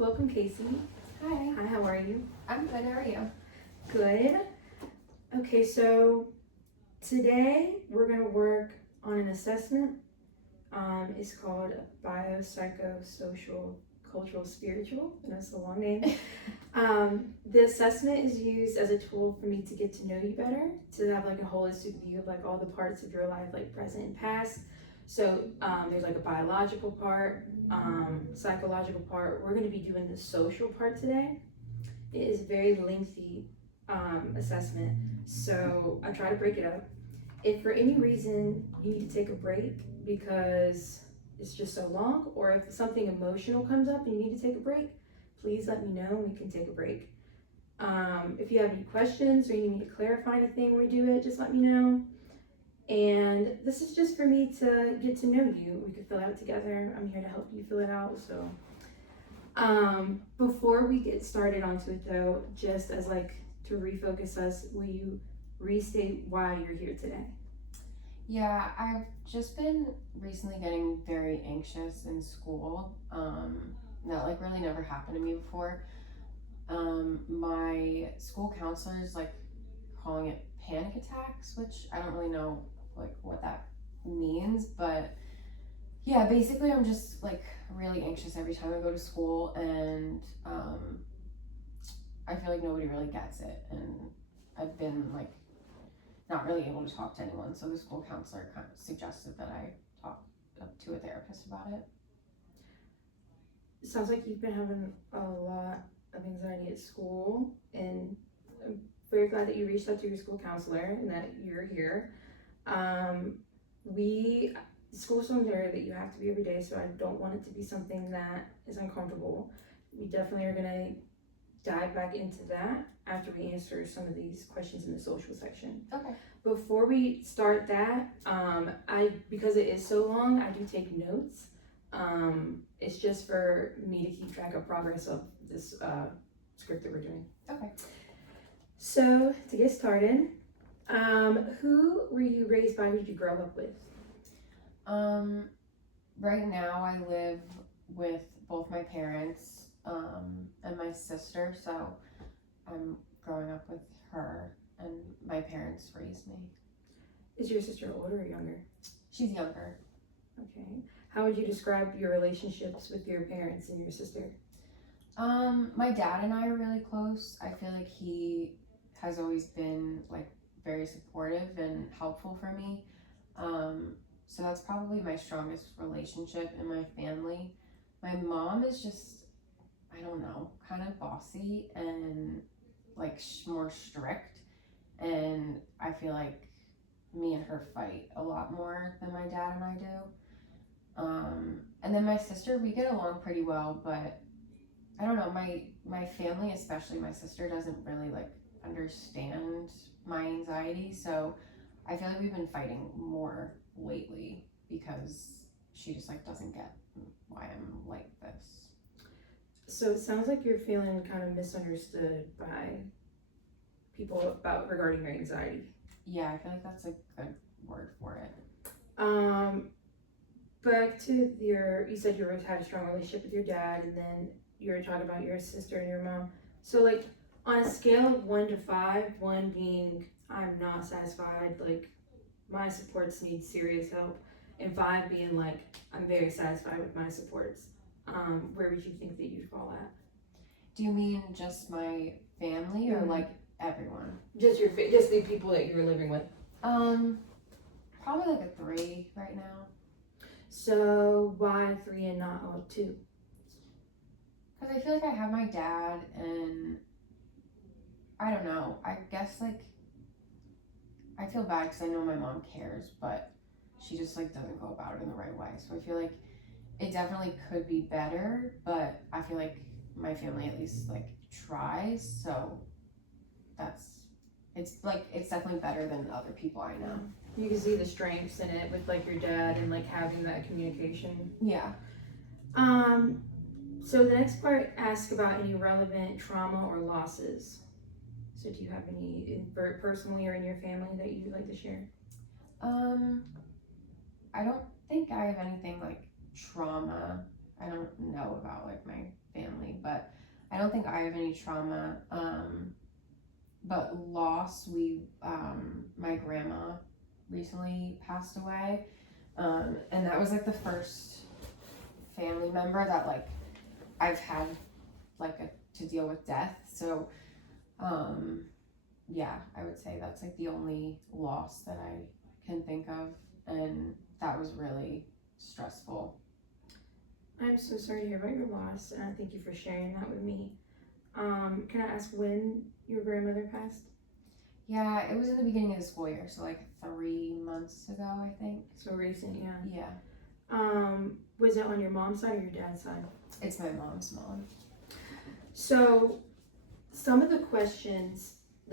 Welcome, Casey. Hi. Hi, how are you? I'm good. How are you? Good. Okay, so today we're going to work on an assessment. It's called Biopsychosocial Cultural Spiritual. I know it's a long name. The assessment is used as a tool for me to get to know you better, to have like a holistic view of like all the parts of your life, like present and past. So there's like a biological part, psychological part. We're going to be doing the social part today. It is a very lengthy assessment, so I try to break it up. If for any reason you need to take a break because it's just so long, or if something emotional comes up and you need to take a break, please let me know and we can take a break. If you have any questions or you need me to clarify anything when we do it, just let me know. And this is just for me to get to know you. We could fill it out together. I'm here to help you fill it out. So, before we get started onto it though, just as like to refocus us, will you restate why you're here today? Yeah, I've just been recently getting very anxious in school. That like really never happened to me before. My school counselor is like calling it panic attacks, which I don't really know like what that means, but yeah, basically I'm just like really anxious every time I go to school, and I feel like nobody really gets it, and I've been like not really able to talk to anyone, so the school counselor kind of suggested that I talk to a therapist about it. It sounds like you've been having a lot of anxiety at school, and I'm very glad that you reached out to your school counselor and that you're here. We School's something there that you have to be every day, so I don't want it to be something that is uncomfortable. We definitely are gonna dive back into that after we answer some of these questions in the social section. Okay. Before we start that, because it is so long, I do take notes. It's just for me to keep track of progress of this script that we're doing. Okay. So to get started, who were you raised by? Who did you grow up with? Right now I live with both my parents and my sister, so I'm growing up with her, and my parents raised me. Is your sister older or younger? She's younger. Okay. How would you describe your relationships with your parents and your sister? My dad and I are really close. I feel like he has always been like very supportive and helpful for me. So that's probably my strongest relationship in my family. My mom is just, I don't know, kind of bossy and like more strict, and I feel like me and her fight a lot more than my dad and I do. And then my sister, we get along pretty well, but I don't know, my family, especially my sister, doesn't really like understand my anxiety, so I feel like we've been fighting more lately because she just like doesn't get why I'm like this. So it sounds like you're feeling kind of misunderstood by people about regarding your anxiety. Yeah, I feel like that's a good word for it. Back to you said you had a strong relationship with your dad, and then you were talking about your sister and your mom. So like on a scale of 1 to 5, 1 being I'm not satisfied, like my supports need serious help, and 5 being like I'm very satisfied with my supports. Where would you think that you'd fall at? Do you mean just my family or like everyone? Just just the people that you're living with. Probably like a 3 right now. So why 3 and not 2? Because I feel like I have my dad, and I don't know. I guess like I feel bad because I know my mom cares, but she just like doesn't go about it in the right way. So I feel like it definitely could be better, but I feel like my family at least like tries. So it's definitely better than other people I know. You can see the strengths in it with like your dad and like having that communication. Yeah. So the next part asks about any relevant trauma or losses. So do you have any personally or in your family that you'd like to share? I don't think I have anything like trauma. I don't know about like my family, but I don't think I have any trauma. But loss, my grandma recently passed away. And that was like the first family member that like I've had to deal with death. So, yeah, I would say that's like the only loss that I can think of, and that was really stressful. I'm so sorry to hear about your loss, and I thank you for sharing that with me. Can I ask when your grandmother passed? Yeah, it was in the beginning of the school year, so like 3 months ago, I think. So recent, yeah. Yeah. Was it on your mom's side or your dad's side? It's my mom's mom. So, some of the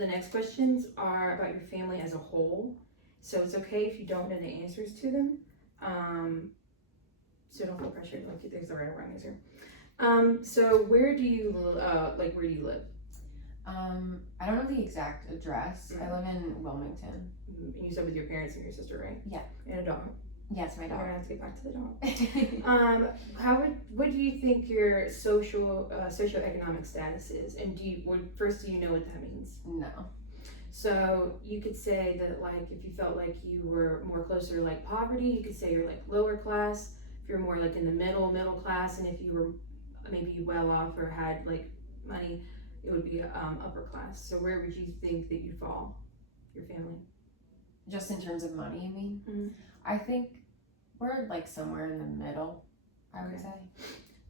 next questions are about your family as a whole. So it's okay if you don't know the answers to them. So don't feel pressured like there's the right or wrong answer. So where do you live? I don't know the exact address. I live in Wilmington. And you said with your parents and your sister, right? Yeah. And a dog. Yes, my We're dog. gonna have to get back to the dog. What do you think your socioeconomic status is? And do you know what that means? No. So you could say that like if you felt like you were more closer to like poverty, you could say you're like lower class. If you're more like in the middle class, and if you were maybe well off or had like money, it would be upper class. So where would you think that you fall, your family? Just in terms of money, you mean? Mm-hmm. I think we're like somewhere in the middle, I would say.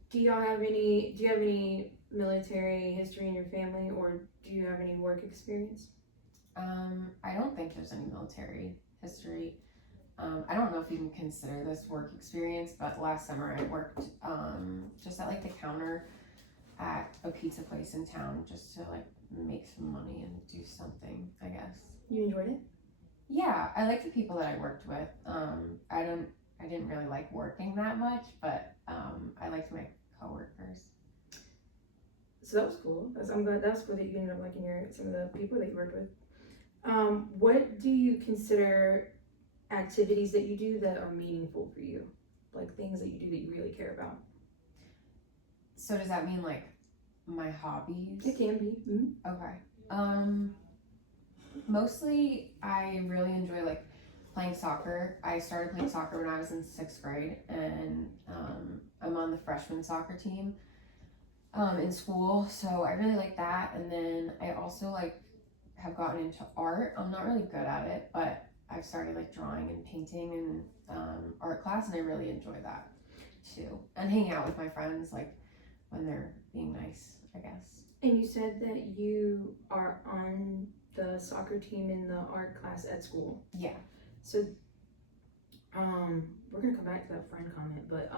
Do you have any military history in your family, or do you have any work experience? I don't think there's any military history. I don't know if you can consider this work experience, but last summer I worked just at like the counter at a pizza place in town just to like make some money and do something, I guess. You enjoyed it? Yeah, I like the people that I worked with. I didn't really like working that much, but I liked my coworkers. So that was cool. I'm glad that was cool that you ended up liking some of the people that you worked with. What do you consider activities that you do that are meaningful for you? Like things that you do that you really care about? So does that mean like my hobbies? It can be. Mm-hmm. Okay. Mostly I really enjoy like playing soccer. I started playing soccer when I was in 6th grade, and I'm on the freshman soccer team in school, so I really like that. And then I also like have gotten into art. I'm not really good at it, but I've started like drawing and painting in art class, and I really enjoy that too. And hanging out with my friends like when they're being nice, I guess. And you said that you are on the soccer team in the art class at school. Yeah. So, we're gonna come back to that friend comment, but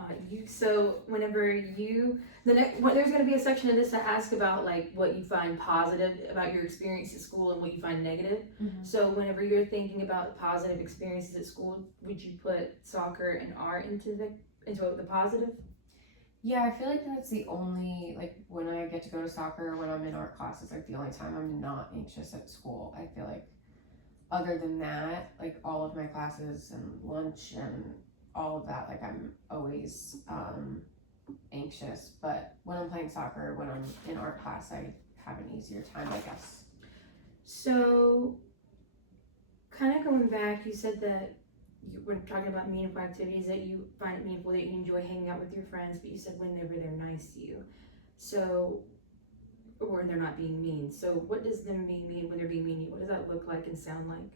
there's gonna be a section of this that asks about like what you find positive about your experience at school and what you find negative. Mm-hmm. So whenever you're thinking about positive experiences at school, would you put soccer and art into the positive? Yeah, I feel like that's the only, like, when I get to go to soccer, when I'm in art classes, like, the only time I'm not anxious at school. I feel like, other than that, like, all of my classes and lunch and all of that, like, I'm always anxious. But when I'm playing soccer, when I'm in art class, I have an easier time, I guess. So, kind of going back, you said that we're talking about meaningful activities that you find it meaningful, that you enjoy hanging out with your friends, but you said whenever they're nice to you. So, or they're not being mean. So what does them being mean when they're being mean to you? What does that look like and sound like?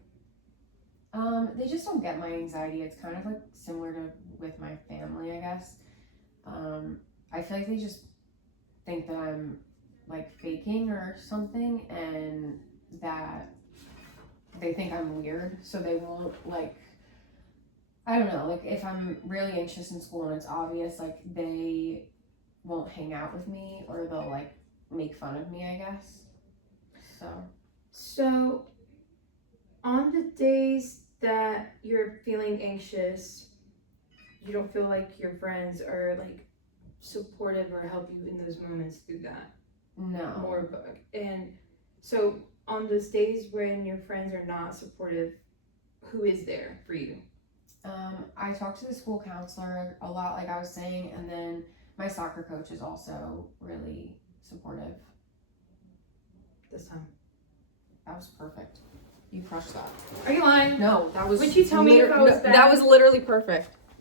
They just don't get my anxiety. It's kind of like similar to with my family, I guess. I feel like they just think that I'm like faking or something, and that they think I'm weird, so they won't like, I don't know, like if I'm really anxious in school and it's obvious, like they won't hang out with me, or they'll like make fun of me, I guess. So on the days that you're feeling anxious, you don't feel like your friends are like supportive or help you in those moments through that? No. And so on those days when your friends are not supportive, who is there for you? I talk to the school counselor a lot, like I was saying, and then my soccer coach is also really supportive. This time. That was perfect. You crushed that. Are you lying? No, that was. Would you tell me if I was bad? That was literally perfect.